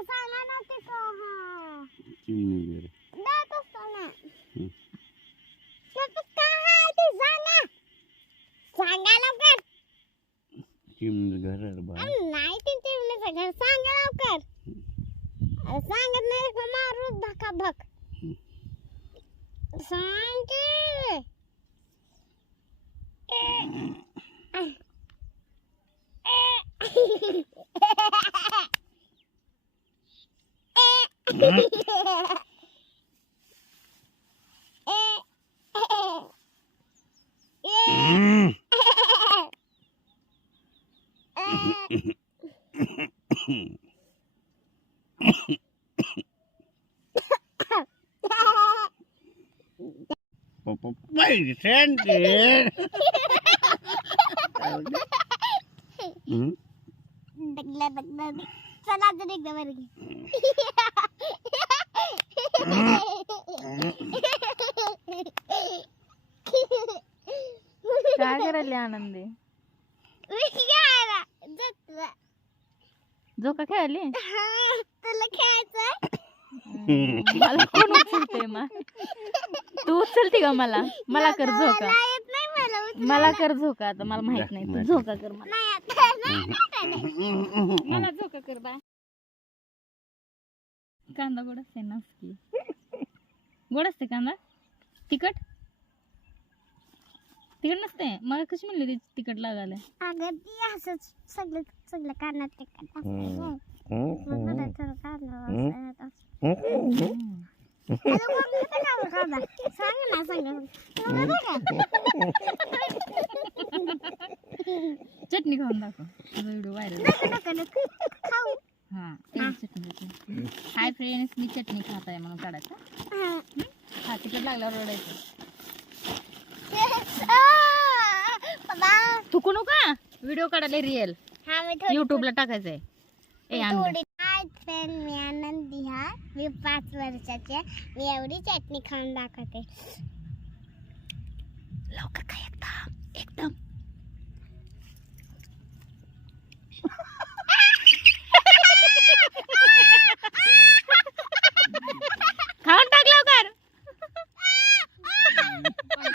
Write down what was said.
अहो सांगा ना ते का हा चिमणी वगैरे देत असतो ना हम्म. त्याचं काय आहे ते सांगा सांगा लवकर चिमणी घर बाहेर अरे नाही ते चिमणीचं घर सांगा लवकर अरे सांगत नाही का मारू धक्का धक सांग की Wait, Sandy. Hmm? Bagi lah, bagi lah. Salah jadi gambar lagi. काय करायला आनंदी. जत्रा. झोका खेळाली? हा, तुला खेळायचं मला कोण उचलते मग तू उचलते का मला? मला कर झोका. नाही येत नाही मला उचलायला. मला कर झोका. आता मला माहीत नाही तू झोका कर मला. कांदा गोड असते ना की गोड असते कांदा तिखट तिखट नसते मला कशी म्हणली ती तिखट लागायला अगं ती असंच सगळं सगळं कानात ते काढत असते हम्म. गं. हम्म. मग मला थोडं काढलं हम्म. असं- असं. अरे मग मी पण काढलं काढलं. सांग ना सांग तुला चटणी खाऊन दाखव व्हिडिओ व्हायरल का? नको, नको, नको. खाऊ हाय फ्रेंड्स मी चटणी खात आहे म्हणून काढायचं. हा. तिखट लागल्यावर रडायचं. थुकू नका? व्हिडिओ काढायला रिअल हा मी थोडी युट्यूबला आनंद. थोडी हाय फ्रेंड मी आनंदी हा. मी पाच वर्षाची. आहे. मी एवढी चटणी खाऊन दाखवते. लवकर काय एकदम एकदम.